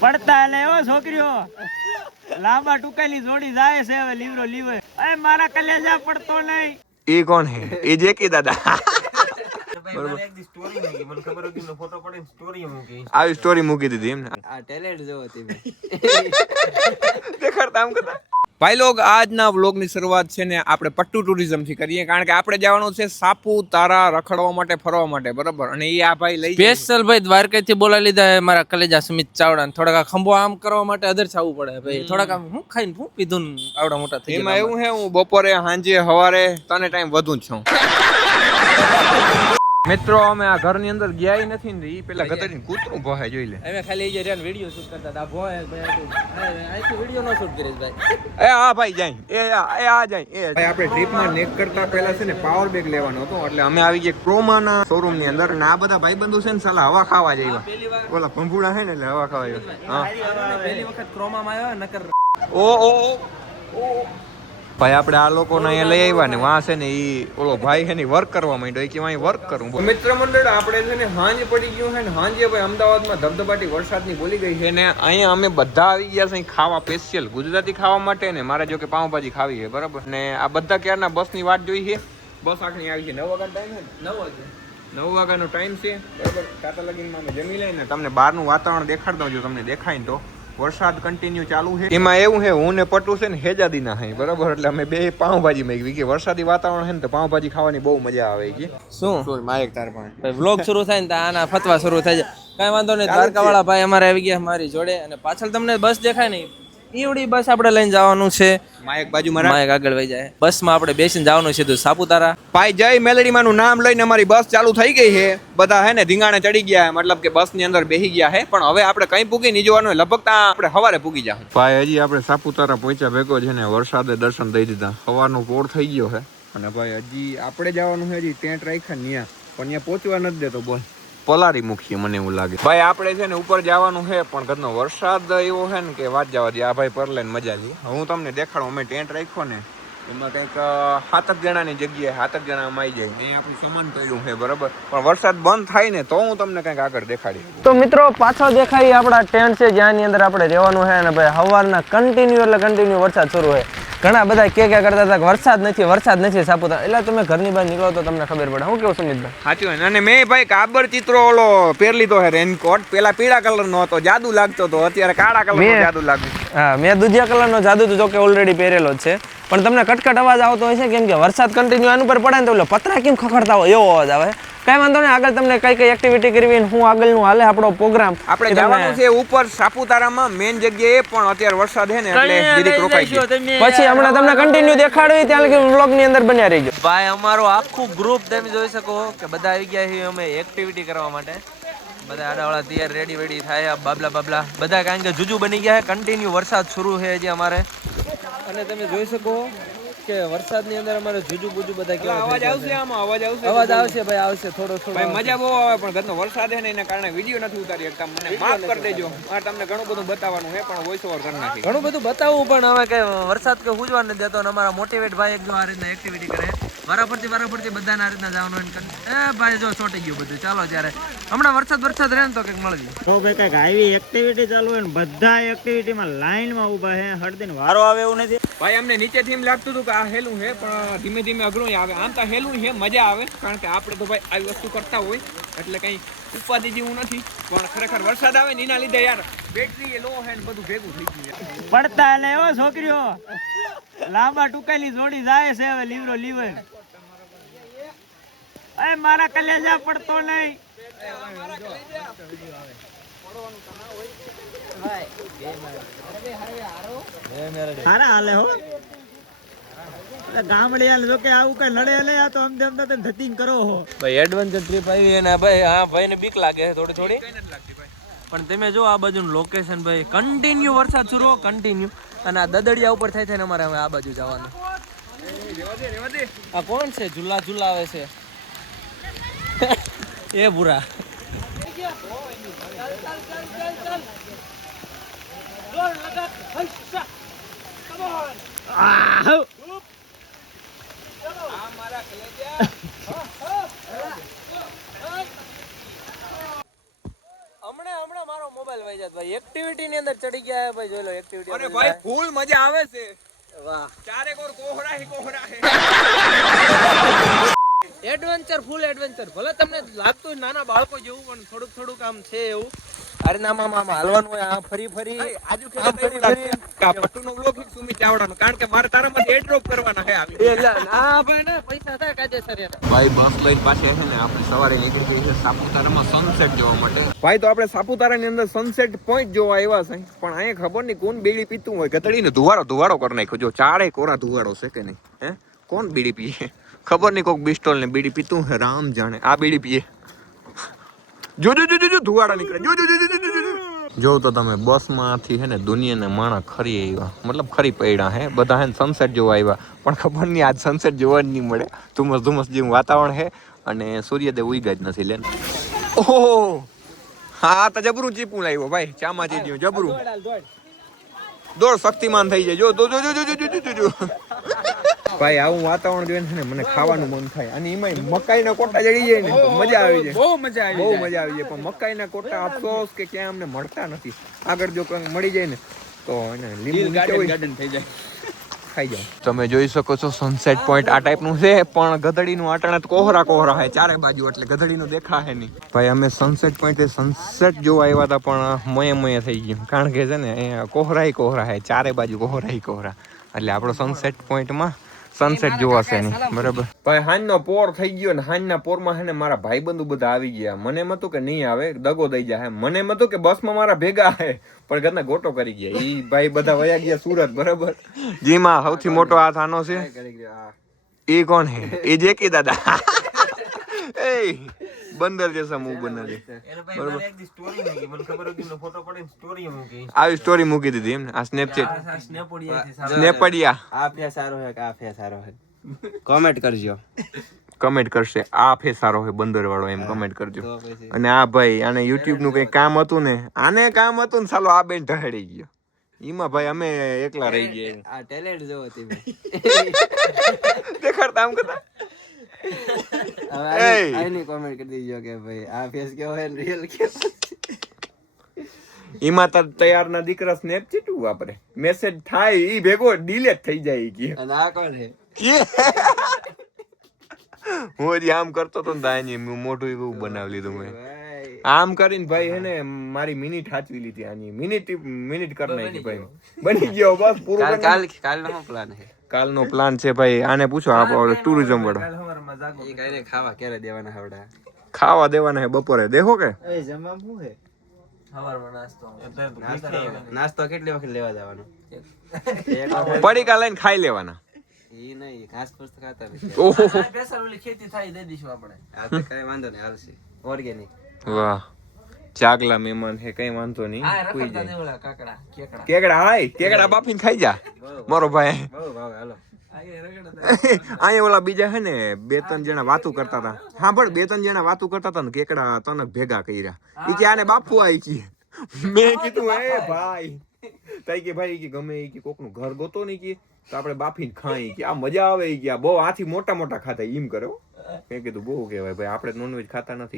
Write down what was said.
પડતા એટલે એવો છોકરીઓ લાંબા ટુકાની જોડી જાય છે હવે લીવરો લીવે એ મારા કલેજા પડતો નહીં એ કોણ હે એ જે કે દાદા આવી સ્ટોરી મૂકી દીધી એમ દેખાડતા આમ કરતા ભાઈ લોગ આજના વ્લોગની શરૂઆત છે ને આપણે પટ્ટુ ટુરિઝમ થી કરીએ કારણ કે આપણે જવાનું છે સાપુતારા રખડવા માટે ફરવા માટે બરાબર અને એ આ ભાઈ લઈ સ્પેશિયલ ભાઈ દ્વારકાથી બોલા લીધા મારા કલેજા સુમિત ચાવડા થોડાક ખંભો આમ કરવા માટે અદર છાવવું પડે ભાઈ થોડાક આમ હું ખાઈને હું પીધું આવડા મોટા થઈ એમાં એવું હે હું બપોરે સાંજે સવારે તને ટાઈમ વધુ જ છું મિત્રો અમે આ ઘરની અંદર ગયા નથી ને ઈ પેલા ગતરીને કૂતરું ભોહે જોઈ લે અમે ખાલી જે રેન વિડિયો શૂટ કરતા હતા ભોય ભાઈ આઈ વિડિયો નો શૂટ કરીશ ભાઈ એ આ ભાઈ જાય એ આ જાય એ ભાઈ આપણે ટ્રીપમાં નેક કરતા પહેલા છે ને પાવર બેગ લેવાનો હતો એટલે અમે આવી ગયા ક્રોમાના શોરૂમ ની અંદર અને આ બધા ભાઈબંધો છે ને સાલા હવા ખાવા જાય ઓલા ભંભુડા છે ને એટલે હવા ખાવા જાય હા પહેલી વખત ક્રોમામાં આવ્યો નકર ઓ ભાઈ આપણે આ લોકોને અહીંયા લઈ આવ્યા ને વાં છે ને ઈ ઓલો ભાઈ છે ને વર્ક કરવા માંડ્યો કે અહીં વર્ક કરું મિત્ર મંડળ આપણે છે ને હાંજ પડી ગયું છે ને હાંજે ભાઈ અમદાવાદમાં ધબધબાટી વરસાદની બોલી ગઈ છે ને અહીંયા અમે બધા આવી ગયા છે ખાવા સ્પેશિયલ ગુજરાતી ખાવા માટે ને મારે જો કે પાઉંભાજી ખાવી છે બરાબર ને આ બધા ક્યારના બસની વાટ જોઈ છે બસ આખણી આવી છે 9 વાગ્યાનો ટાઈમ છે ને 9 વાગ્યાનો ટાઈમ છે બરાબર કાતા લગીનમાં અમે જમી લઈને તમને બહારનું વાતાવરણ દેખાડ દઉં જો તમને દેખાય ને તો વરસાદ કન્ટિન્યુ ચાલુ છે એમાં એવું છે હું ને પટુ છે ને હેજાદી ના હે બરાબર એટલે અમે બે પાઉંભાજી મેગવી કે વરસાદી વાતાવરણ છે ને તો પાઉંભાજી ખાવાની બહુ મજા આવે કે શું માયક તાર પાસે વ્લોગ શરૂ થાય ને તો આના ફતવા શરૂ થઈ જાય કાંઈ વાંધો નહીં દ્વારકા વાળા ભાઈ અમારે આવી ગયા મારી જોડે અને પાછળ તમને બસ દેખાય નહીં ઈવડી બસ આપણે લઈને જવાનું છે માયક બાજુ મારા માયક આગળ વહી જાય બસમાં આપણે બેસીને જવાનું છે સાપુતારા ભાઈ જય મેલેડીમાં નું નામ લઈને અમારી બસ ચાલુ થઈ ગઈ છે બધા હે ને ધીંગાણે ચડી ગયા મતલબ કે બસ ની અંદર બેસી ગયા છે પણ હવે આપણે કઈ પૂગી નહીં જોવાનું લગભગ આપણે સવારે પૂગી જાય ભાઈ હજી આપણે સાપુતારા પહોંચ્યા ભેગો છે ને વરસાદે દર્શન દઈ દીધા સવારનો પોર થઈ ગયો છે અને ભાઈ હજી આપણે જવાનું છે હજી ટેન્ટ રાખ્યા ન્યા પણ ત્યાં પહોંચવા નથી દેતો બોલ પલારી મૂકીએ મને એવું લાગે ભાઈ આપણે છે ને ઉપર જવાનું છે પણ ઘરનો વરસાદ એવો છે ને કે વાત જવા દે આ ભાઈ પરલે મજા લી હું તમને દેખાડું અમે ટેન્ટ રાખ્યો ને એમાં કંઈક 7 જણાની જગ્યાએ 7 જણા આવી જાય એ આપણું સામાન પડ્યું છે બરાબર પણ વરસાદ બંધ થાય ને તો હું તમને કંઈક આગળ દેખાડી તો મિત્રો પાછળ દેખાય આપણા ટેન્ટ છે જ્યાંની અંદર આપણે રહેવાનું છે અને ભાઈ સવારના કન્ટિન્યુ વરસાદ શરૂ છે ઘણા બધા કે કરતા હતા વરસાદ નથી સાપુતારા એટલે તમે ઘરની બહાર નીકળો તો તમને ખબર પડે હું કેવું સુમિતભાઈ સાચું અને મેં ભાઈ કાબર ચિત્રો ઓલો પહેર લીધો છે રેનકોટ પેલા પીળા કલરનો હતો જાદુ લાગતો હતો અત્યારે કાળા કલરનો જાદુ લાગે હા મેં દુધિયા કલરનો જાદુ તો જો કે ઓલરેડી પહેરેલો જ છે પણ તમને કટકટ અવાજ આવતો હોય છે કેમ કે વરસાદ કન્ટિન્યુ આનું પર પડે ને તો પતરા કેમ ખખડતા હોય એવો અવાજ આવે કઈ વાંધો નહીં આગળ તમને કઈ એક્ટિવિટી કરવી હું આગળનું હાલે આપણો પ્રોગ્રામ આપણે જવાનું છે ઉપર સાપુતારામાં મેઇન જગ્યાએ પણ અત્યારે વરસાદ છે ને એટલે દીદી રોકાઈ ગયો પછી હમણાં તમને કન્ટિન્યુ દેખાડું ત્યાં લગી વ્લોગ ની અંદર બન્યા રહી ગયો ભાઈ અમારો આખું ગ્રુપ તમે જોઈ શકો કે બધા આવી ગયા છે અમે એક્ટિવિટી કરવા માટે બધા આડાવાળા તૈયાર રેડી થાય બાબલા બધા કારણ કે જુજુ બની ગયા છે કન્ટિન્યુ વરસાદ શરૂ છે હજી અમારે અને તમે જોઈ શકો કે વરસાદની અંદર અમારે જુજુ બુજુ બધા કેવા અવાજ આવશે આમાં અવાજ આવશે ભાઈ આવશે થોડો ભાઈ મજા બહુ આવે પણ ઘરનો વરસાદ છે ને એના કારણે વિડીયો નથી ઉતારી શકતા મને માફ કરી દેજો આ તમને ઘણું બધું બતાવવાનું છે પણ વોઇસ ઓવર કરી નાખી ઘણું બધું બતાવવું પણ હવે કે વરસાદ કે હુજવા નથી દેતો અને અમારા મોટિવેટ ભાઈ એક જો આ રીતના એક્ટિવિટી કરે વારાફરતી બધાને આ રીતના જવાનું ભાઈ જો ચોટી ગયું બધું ચાલો ત્યારે હમણાં વરસાદ રહે ને તો કંઈક મળી જાય તો ભાઈ કંઈક આવી એક્ટિવિટી ચાલુ હોય ને બધા એક્ટિવિટીમાં લાઈનમાં ઊભા છે હળદીને વારો આવે એવું નથી ભાઈ અમને નીચેથી એમ લાગતું હતું કે આ હેલું છે પણ ધીમે ધીમે અઘરું આવે આમ તો હેલું છે મજા આવે કારણ કે આપણે તો ભાઈ આવી વસ્તુ કરતા હોય એટલે કંઈ ઉપાધિ જેવું નથી પણ ખરેખર વરસાદ આવે ને એના લીધે યાર બેટરી લો છે ને બધું ભેગું થઈ ગયું પડતા એટલે એવો છોકરીઓ લાંબા ટુકાની જોડી જાય છે હવે લીવરો લીવે એ મારા કલેજા પડતો નહીં સારા હાલે હો ગામડિયા જો કે આવું કઈ નડે લે આ તો અમદાવાદ તમે ધતિંગ કરો હો ભાઈ એડવેન્ચર ટ્રીપ આવી અને ભાઈ હા ભાઈને બીક લાગે થોડી પણ તમે જો આ બાજુનું લોકેશન ભાઈ કન્ટિન્યુ વરસાદ શરૂ કન્ટિન્યુ અને આ દદડિયા ઉપર થાય ને અમારે હવે આ બાજુ જવાનું આ કોણ છે ઝુલા આવે છે એ બુરા હમણાં મારો મોબાઈલ વહી જાય ભાઈ એક્ટિવિટી એક્ટિવિટી ની અંદર ચડી ગયા હે ભાઈ, જોઈ લો એક્ટિવિટી. અરે ભાઈ ફૂલ મજા આવે છે. વાહ, ચારેક ઓર કોહરા હે એડવેન્ચર, ફૂલ એડવેન્ચર. ભલે તમને લાગતું હોય નાના બાળકો જેવું, પણ થોડુંક થોડુંક આમ છે એવું. અરે ના મામા આમ હાલવાનું હોય, આ ફરી ફરી આજુ આમ ફરી ફરી. પટ્ટુનો બ્લોગ સુમિત ચાવડાનો, કારણ કે મારે તારામાંથી એડ્રોપ કરવાના હે આવી. ના ભાઈ ના, પૈસા થાય કાયદેસર એના. ભાઈ બસ લઈને પાસે છે ને આપણે સવારે નીકળી ગઈ છે સાપુતારામાં સનસેટ જોવા માટે. ભાઈ તો આપણે સાપુતારાની અંદર સનસેટ પોઈન્ટ જોવા આવ્યા છે, પણ અહીંયા ખબર નહીં કોણ બીડી પીતું હોય. ગધડીને ધુવાડો કરી નાખ્યો. જો ચારે કોરા ધુવાડો છે કે નહીં? હે, કોણ બીડી પીએ ખબર નહીં. કોક બિસ્ટોલ ને બીડી પીતું હે, રામ જાણે. આ બીડી પીએ. જો ધુવાડા નીકળે. જો તો તમે બસમાંથી હે ને દુનિયાના માણા ખરી આવ્યા, મતલબ ખરી પડ્યા હે બધા. હે સનસેટ જોવા આવ્યા, પણ ખબર નહીં આજ સનસેટ જોવા જ નહીં મળે. ધુમ્મસ જેવું વાતાવરણ હે અને સૂર્યદેવ ઉઈગા જ નથી. લે ઓહો, હા તો જબરું ચીપું લાવ્યો ભાઈ. ચામાં ચીડ્યું જબરું. દોડ શક્તિમાન થઈ જાય. જો ભાઈ આવું વાતાવરણ જોઈને ને મને ખાવાનું મન થાય. અને એમાં મકાઈના કોટા જડી જાય ને તો મજા આવી જાય. બહુ મજા આવી જાય. પણ મકાઈના કોટા અફસોસ કે ક્યાં અમને મળતા નથી. આગળ જો કંઈક મળી જાય ને તો એને લીંબુ ગાર્ડન થઈ જાય, ખાઈ જાવ. તમે જોઈ શકો છો સનસેટ પોઈન્ટ આ ટાઈપનું છે, પણ ગધડીનું આટણા કોહરા હે ચારે બાજુ, એટલે ગધડીનું દેખાય નહીં. ભાઈ અમે સનસેટ પોઈન્ટ સનસેટ જોવા આવ્યા હતા, પણ મયે થઈ ગયું, કારણ કે છે ને અહીંયા કોહરા હે ચારે બાજુ કોહરા. એટલે આપણો સનસેટ પોઈન્ટમાં સનસેટ જોવાશે નહીં. બરાબર ભાઈ, હાંજનો પોર થઈ ગયો ને હાંજના પોરમાં હે ને મારા ભાઈબંધુ બધા આવી ગયા. મને એમ હતું કે નહીં આવે, દગો દઈ જાય. મને એમ હતું કે બસમાં મારા ભેગા હે, પણ ઘરના ગોટો કરી ગયા. ઈ ભાઈ બધા વયા ગયા સુરત. બરાબર, જેમાં સૌથી મોટો હાથ આનો છે. એ કોણ હે? એ જેકી દાદા. એ બંદર જેસા મું બનાવી. બરાબર, આવી સ્ટોરી મૂકી દીધી એમ ને. આ સ્નેપચેટ સ્નેપડિયા. આ ફે સારો હે કે આ ફે સારો હે? કોમેન્ટ કરજો. કમેન્ટ કરશે આ ફે સારો હે બંદર વાળો, એમ કમેન્ટ કરજો. અને આ ભાઈ આને યુટ્યુબ નું કઈ કામ હતું ને, આને કામ હતું ને સાલો આ બેન ઢહડી ગયો. એમાં ભાઈ અમે એકલા રહી ગયા. આ ટેલેન્ટ જોવો તમે. દેખાડતા આમ કરતા. આની કોમેન્ટ કરી દીજો કે ભાઈ આ ફેસ કેવો હે રિયલ કેવો. એમાં તાર તૈયાર ના દીકરા સ્નેપચેટ વાપરે, મેસેજ થાય ઈ ભેગો ડિલીટ થઈ જાય કે. અને આ કોણ હે? હું હજી આમ કરતો તો ને મોટું એવું બનાવી લીધું મેં. આમ કરીને ભાઈ હે ને મારી મિનિટ હાચવી લીધી. આની મિનિટ કરી નાખી ભાઈ. બની ગયો બસ પૂરું. કાલનો શું પ્લાન હે? કાલનો પ્લાન છે ભાઈ, આને પૂછો આપણો ટુરિઝમ વાળો. એ કાઈને ખાવા ક્યારે દેવાના હવડા? ખાવા દેવાના હે બપોરે. દેખો કે એ જમવા શું હે? હવારમાં નાસ્તો કેટલી વખત લેવા જવાનો? પડીકા લઈને ખાઈ લેવાના. ઈ નહીં, ઘાસ ફૂસ ખાતા નથી. ઓહો, સ્પેશિયલ ઓલી ખેતી થાય દે દીશું આપણે. આ તો કઈ વાંધો નહીં, હાલશે. ઓર્ગેનિક. વાહ, ચાગલા મહેમાન હે, કઈ વાંધો નહીં. કોઈ જાય ઓલા કાકડા કેકડા. કેકડા હાય, કેકડા બાફીને ખાઈ જા મારો ભાઈ. બહુ ભાવે. હાલો અહીંયા ઓલા બીજા હે ને 2-3 જણા વાતું કરતા હતા. હા પણ 2-3 જણા વાતું કરતા હતા ને કેકડા તનક ભેગા કર્યા. ઈ કે આને બાપુ આઈ કી. મેં કીધું એ ભાઈ તઈ કે ભાઈ કે ગમે ઈ કે કોકનું ઘર ગોતો નહીં કે તો આપણે બાફીને ખાઈ કે આ મજા આવે ઈ કે. આ બહુ આથી મોટા ખાતા એમ કરો. મેં કીધું બહુ કહેવાય ભાઈ, આપણે નોનવેજ ખાતા નથી.